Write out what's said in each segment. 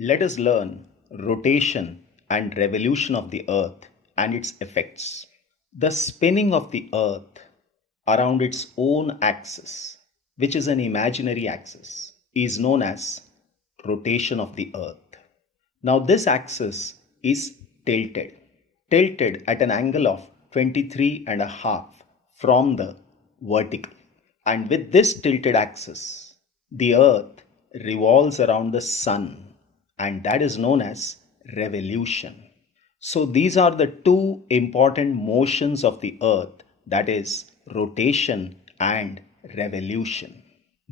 Let us learn rotation and revolution of the earth and its effects. The spinning of the earth around its own axis, which is an imaginary axis, is known as rotation of the earth. Now this axis is tilted at an angle of 23 and a half from the vertical. And with this tilted axis, the earth revolves around the sun, and that is known as revolution. So these are the two important motions of the earth, that is rotation and revolution.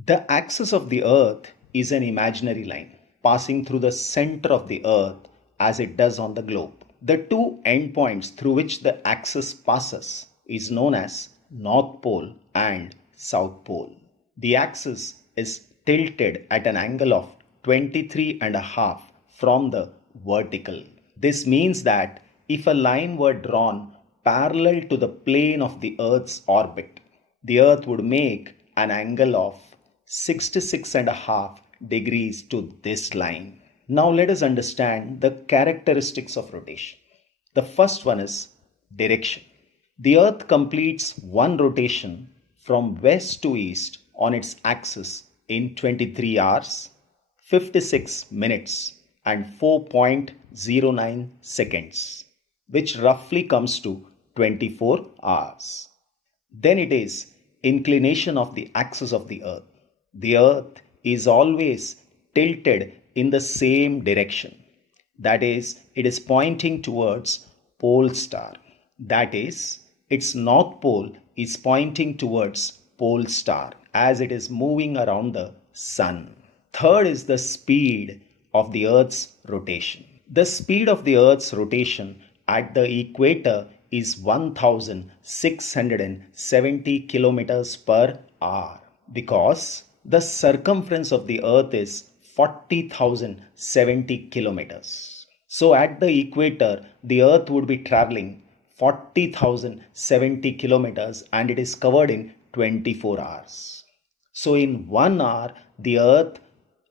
The axis of the earth is an imaginary line passing through the center of the earth as it does on the globe. The two endpoints through which the axis passes is known as North Pole and South Pole. The axis is tilted at an angle of 23 and a half from the vertical. This means that if a line were drawn parallel to the plane of the Earth's orbit, the Earth would make an angle of 66 and a half degrees to this line. Now let us understand the characteristics of rotation. The first one is direction. The Earth completes one rotation from west to east on its axis in 23 hours, 56 minutes and 4.09 seconds, which roughly comes to 24 hours. Then it is inclination of the axis of the earth. The earth is always tilted in the same direction. That is, it is pointing towards pole star. That is, its north pole is pointing towards pole star as it is moving around the sun. Third is the speed of the Earth's rotation. The speed of the Earth's rotation at the equator is 1670 kilometers per hour because the circumference of the Earth is 40,070 kilometers. So at the equator, the Earth would be traveling 40,070 kilometers and it is covered in 24 hours. So in 1 hour, the Earth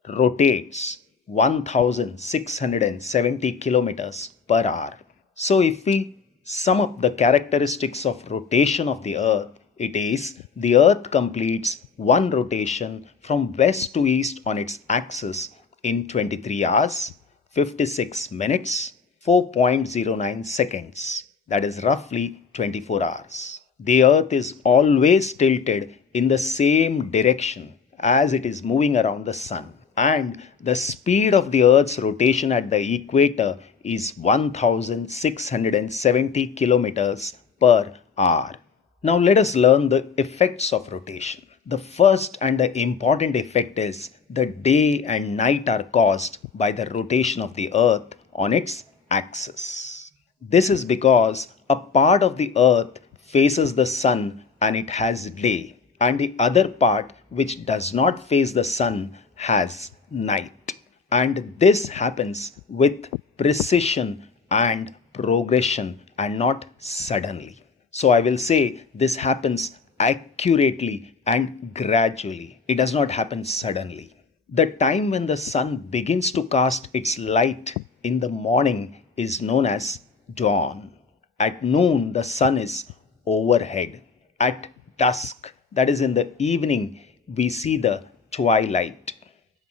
rotates 1670 kilometers per hour. So if we sum up the characteristics of rotation of the earth, it is the earth completes one rotation from west to east on its axis in 23 hours, 56 minutes, 4.09 seconds. That is roughly 24 hours. The earth is always tilted in the same direction as it is moving around the sun. And the speed of the Earth's rotation at the equator is 1670 kilometers per hour. Now let us learn the effects of rotation. The first and the important effect is the day and night are caused by the rotation of the Earth on its axis. This is because a part of the Earth faces the sun and it has day, and the other part which does not face the sun has night. And this happens with precision and progression and not suddenly. So I will say this happens accurately and gradually. It does not happen suddenly. The time when the sun begins to cast its light in the morning is known as dawn. At noon, the sun is overhead. At dusk, that is in the evening, we see the twilight.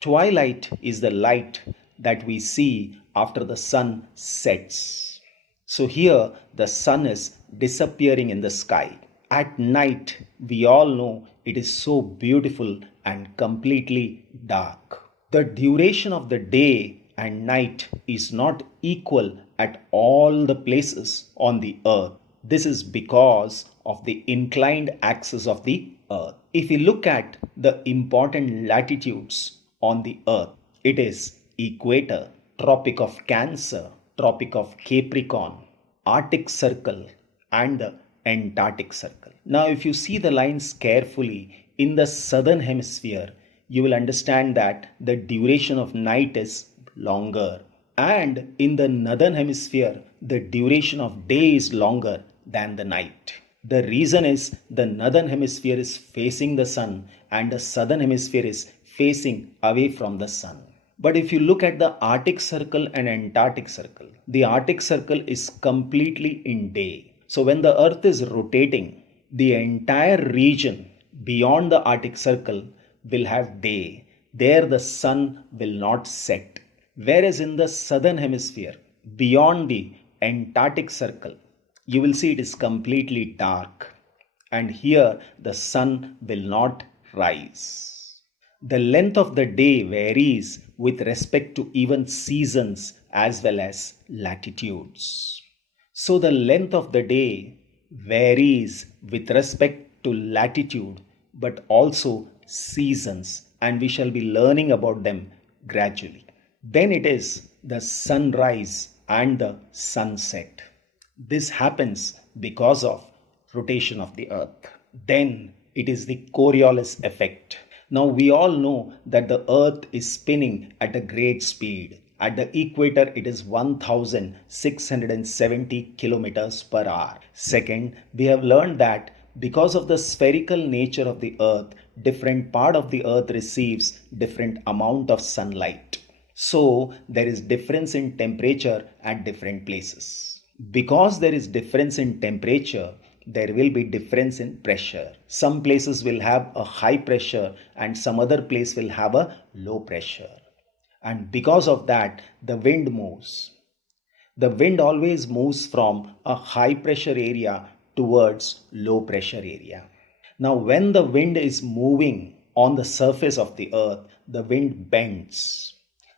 Twilight is the light that we see after the sun sets. So here the sun is disappearing in the sky. At night, we all know it is so beautiful and completely dark. The duration of the day and night is not equal at all the places on the earth. This is because of the inclined axis of the earth. If we look at the important latitudes on the earth, it is equator, Tropic of Cancer, Tropic of Capricorn, Arctic Circle and the Antarctic Circle. Now if you see the lines carefully in the southern hemisphere, you will understand that the duration of night is longer, and in the northern hemisphere the duration of day is longer than the night. The reason is the northern hemisphere is facing the sun and the southern hemisphere is facing away from the sun. But if you look at the Arctic Circle and Antarctic Circle, the Arctic Circle is completely in day. So when the Earth is rotating, the entire region beyond the Arctic Circle will have day. There the sun will not set. Whereas in the southern hemisphere, beyond the Antarctic Circle, you will see it is completely dark. And here the sun will not rise. The length of the day varies with respect to even seasons as well as latitudes. So the length of the day varies with respect to latitude but also seasons, and we shall be learning about them gradually. Then it is the sunrise and the sunset. This happens because of rotation of the earth. Then it is the Coriolis effect. Now we all know that the earth is spinning at a great speed. At the equator it is 1670 kilometers per hour. Second, we have learned that because of the spherical nature of the earth, different part of the earth receives different amount of sunlight. So there is difference in temperature at different places. Because there is difference in temperature, there will be difference in pressure. Some places will have a high pressure and some other place will have a low pressure. And because of that, the wind moves. The wind always moves from a high pressure area towards low pressure area. Now when the wind is moving on the surface of the earth, the wind bends.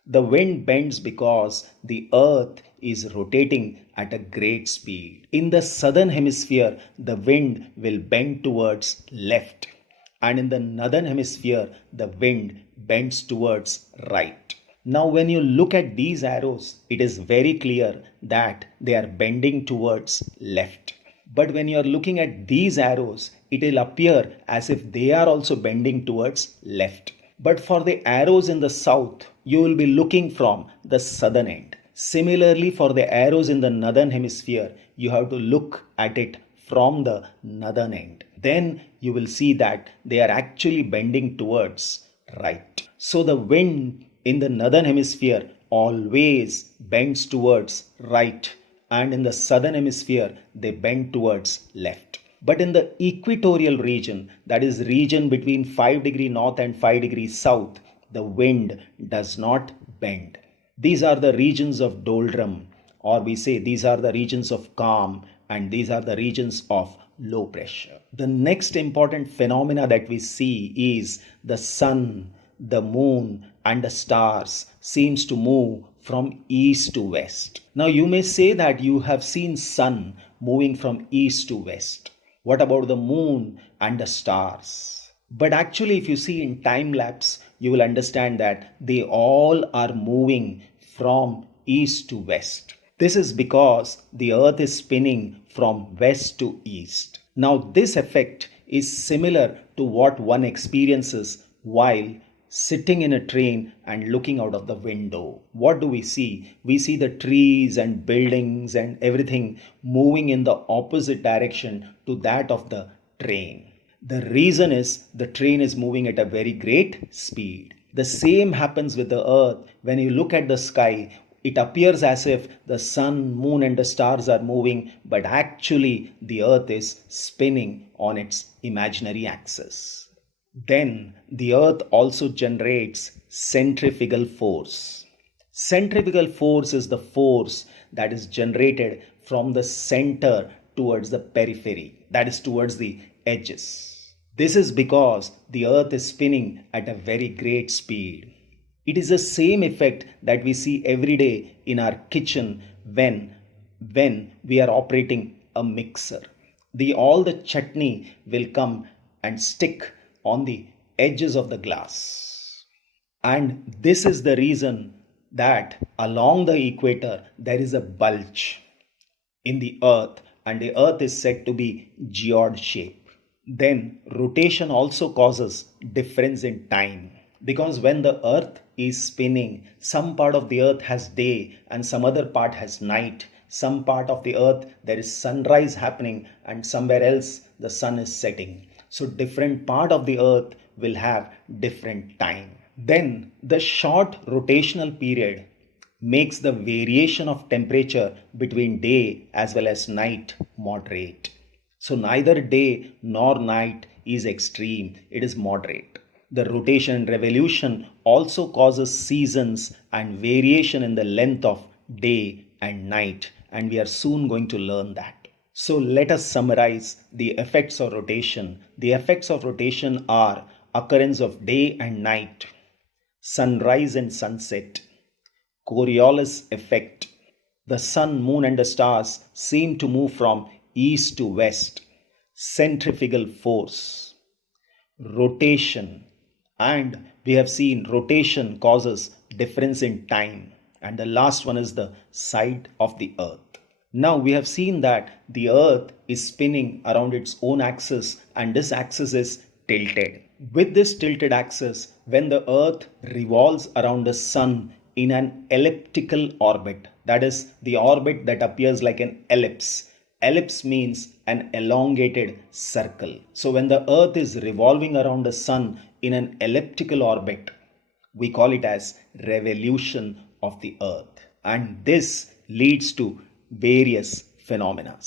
The wind bends because the earth is rotating at a great speed. In the southern hemisphere, the wind will bend towards left, and in the northern hemisphere, the wind bends towards right. Now when you look at these arrows, it is very clear that they are bending towards left. But when you are looking at these arrows, it will appear as if they are also bending towards left. But for the arrows in the south, you will be looking from the southern end. Similarly, for the arrows in the northern hemisphere, you have to look at it from the northern end. Then you will see that they are actually bending towards right. So the wind in the northern hemisphere always bends towards right, and in the southern hemisphere they bend towards left. But in the equatorial region, that is region between 5 degree north and 5 degrees south, the wind does not bend. These are the regions of doldrum, or we say these are the regions of calm, and these are the regions of low pressure. The next important phenomena that we see is the sun, the moon and the stars seems to move from east to west. Now you may say that you have seen sun moving from east to west. What about the moon and the stars? But actually, if you see in time lapse, you will understand that they all are moving from east to west. This is because the earth is spinning from west to east. Now this effect is similar to what one experiences while sitting in a train and looking out of the window. What do we see? We see the trees and buildings and everything moving in the opposite direction to that of the train. The reason is the train is moving at a very great speed. The same happens with the earth. When you look at the sky, it appears as if the sun, moon and the stars are moving, but actually the earth is spinning on its imaginary axis. Then the earth also generates centrifugal force. Centrifugal force is the force that is generated from the center towards the periphery, that is towards the edges. This is because the earth is spinning at a very great speed. It is the same effect that we see every day in our kitchen when we are operating a mixer. All the chutney will come and stick on the edges of the glass. And this is the reason that along the equator there is a bulge in the earth, and the earth is said to be geode shape. Then rotation also causes difference in time, because when the earth is spinning, some part of the earth has day and some other part has night. Some part of the earth there is sunrise happening and somewhere else the sun is setting. So different part of the earth will have different time. Then the short rotational period makes the variation of temperature between day as well as night moderate. So neither day nor night is extreme, it is moderate. The rotation and revolution also causes seasons and variation in the length of day and night, and we are soon going to learn that. So let us summarize the effects of rotation. The effects of rotation are occurrence of day and night, sunrise and sunset, Coriolis effect. The sun, moon, and the stars seem to move from east to west. Centrifugal force, rotation, and we have seen rotation causes difference in time. And the last one is the side of the earth. Now we have seen that the earth is spinning around its own axis, and this axis is tilted. With this tilted axis, when the earth revolves around the sun in an elliptical orbit, that is the orbit that appears like an ellipse. Ellipse means an elongated circle. So when the earth is revolving around the sun in an elliptical orbit, we call it as revolution of the earth. And this leads to various phenomena.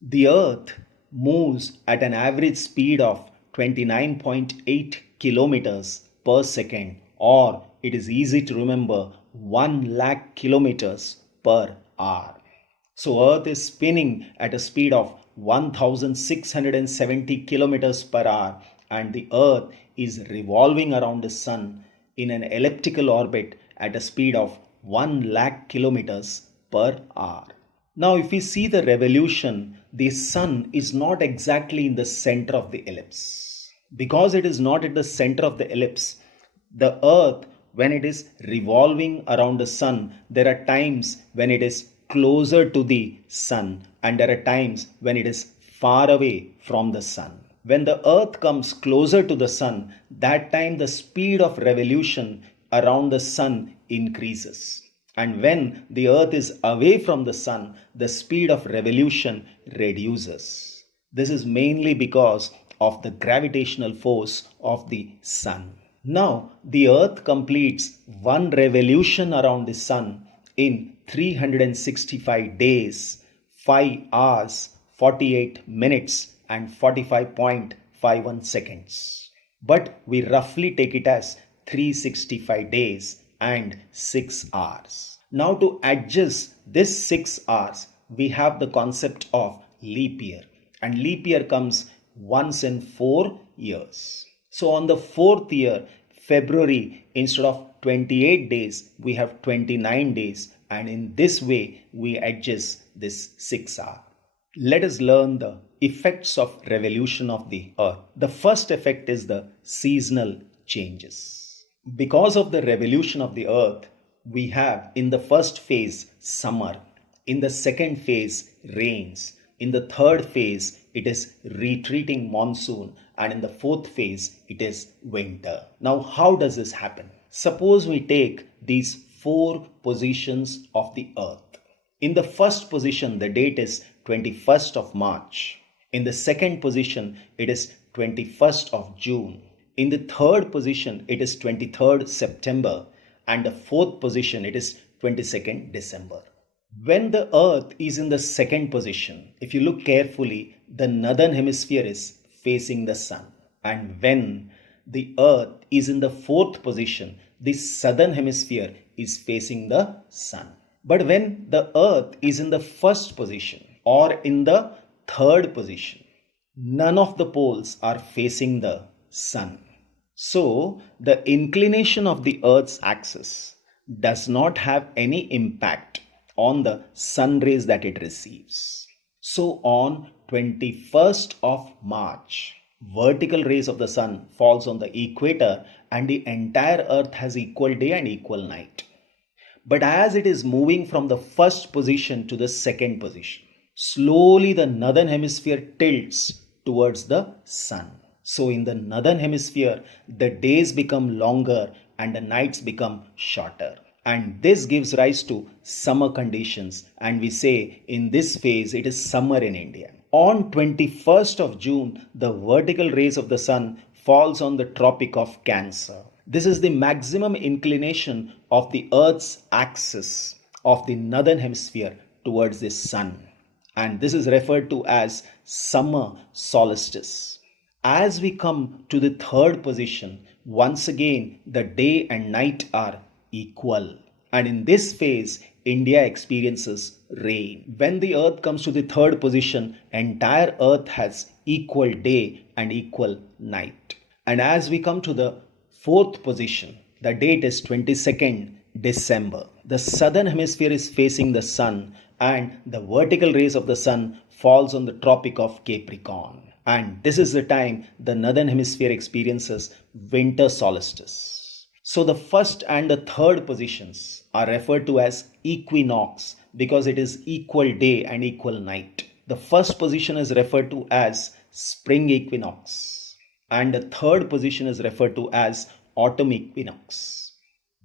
The earth moves at an average speed of 29.8 kilometers per second, or it is easy to remember 1 lakh kilometers per hour. So earth is spinning at a speed of 1670 kilometers per hour, and the earth is revolving around the sun in an elliptical orbit at a speed of 1 lakh kilometers per hour. Now if we see the revolution, the sun is not exactly in the center of the ellipse. Because it is not at the center of the ellipse, the earth, when it is revolving around the sun, there are times when it is closer to the sun, and there are times when it is far away from the sun. When the earth comes closer to the sun, that time the speed of revolution around the sun increases. And when the earth is away from the sun, the speed of revolution reduces. This is mainly because of the gravitational force of the sun. Now, the earth completes one revolution around the sun in 365 days, 5 hours, 48 minutes, and 45.51 seconds. But we roughly take it as 365 days and 6 hours. Now to adjust this 6 hours, we have the concept of leap year. And leap year comes once in 4 years. So on the 4th year, February, instead of 28 days, we have 29 days. And in this way, we adjust this 6 hour. Let us learn the effects of revolution of the earth. The first effect is the seasonal changes. Because of the revolution of the earth, we have in the first phase summer, in the second phase rains, in the third phase it is retreating monsoon, and in the fourth phase it is winter. Now how does this happen? Suppose we take these 4 positions of the earth. In the first position the date is 21st of March. In the second position it is 21st of June. In the third position, it is 23rd September, and the fourth position, it is 22nd December. When the earth is in the second position, if you look carefully, the northern hemisphere is facing the sun. And when the earth is in the fourth position, the southern hemisphere is facing the sun. But when the earth is in the first position or in the third position, none of the poles are facing the sun. So, the inclination of the Earth's axis does not have any impact on the sun rays that it receives. So, on 21st of March, vertical rays of the sun falls on the equator and the entire Earth has equal day and equal night. But as it is moving from the first position to the second position, slowly the northern hemisphere tilts towards the sun. So in the northern hemisphere, the days become longer and the nights become shorter. And this gives rise to summer conditions. And we say in this phase, it is summer in India. On 21st of June, the vertical rays of the sun falls on the Tropic of Cancer. This is the maximum inclination of the Earth's axis of the northern hemisphere towards the sun, and this is referred to as summer solstice. As we come to the third position, once again the day and night are equal, and in this phase India experiences rain. When the earth comes to the third position, entire earth has equal day and equal night. And as we come to the fourth position, the date is 22nd December. The southern hemisphere is facing the sun, and the vertical rays of the sun falls on the Tropic of Capricorn. And this is the time the northern hemisphere experiences winter solstice. So the first and the third positions are referred to as equinox because it is equal day and equal night. The first position is referred to as spring equinox, and the third position is referred to as autumn equinox.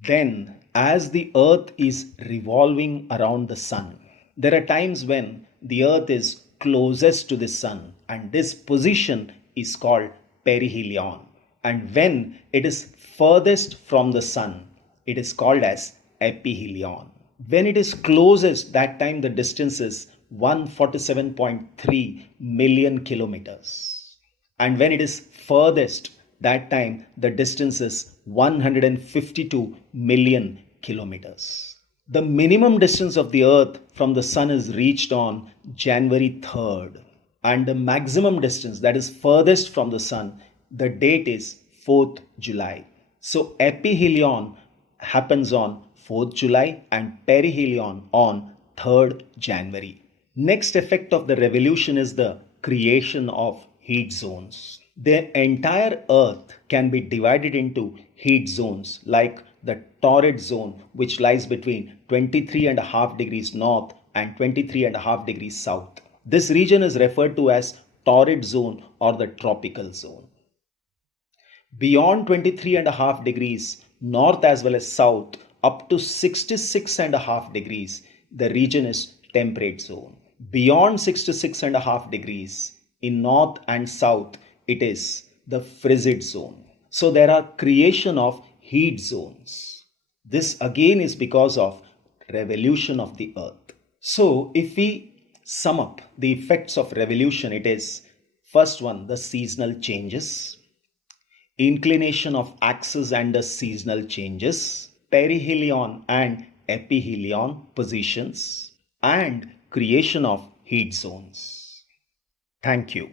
Then, as the earth is revolving around the sun, there are times when the earth is closest to the sun, and this position is called perihelion. And when it is furthest from the sun, it is called as aphelion. When it is closest, that time the distance is 147.3 million kilometers. And when it is furthest, that time the distance is 152 million kilometers. The minimum distance of the earth from the sun is reached on January 3rd, and the maximum distance, that is furthest from the sun, the date is 4th July. So aphelion happens on 4th July and perihelion on 3rd January. Next effect of the revolution is the creation of heat zones. The entire earth can be divided into heat zones like the torrid zone, which lies between 23.5 degrees north and 23.5 degrees south. This region is referred to as torrid zone or the tropical zone. Beyond 23.5 degrees north as well as south, up to 66.5 degrees, the region is temperate zone. Beyond 66.5 degrees in north and south, it is the frigid zone. So there are creation of heat zones. This again is because of revolution of the earth. So if we sum up the effects of revolution, it is first one, the seasonal changes, inclination of axis and the seasonal changes, perihelion and aphelion positions, and creation of heat zones. Thank you.